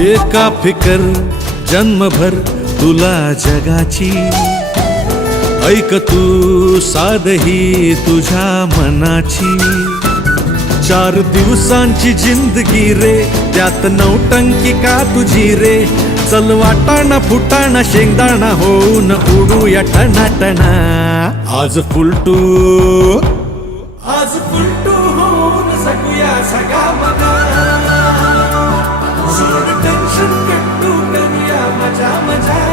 एका फिकर जन्मभर तुला जगाची, ऐक तू साधही तुझ्या मनाची. 4 दिवसांची जिंदगी रे, त्यात नौटंकी का तुझी रे. चल वाटाणा फुटाणा शेंगदाणा होऊन उडूया टनाटना. आज फुलटू होऊन सगूया सगळा मना. सोड टेन्शन कट्टू करूया मजा मजा.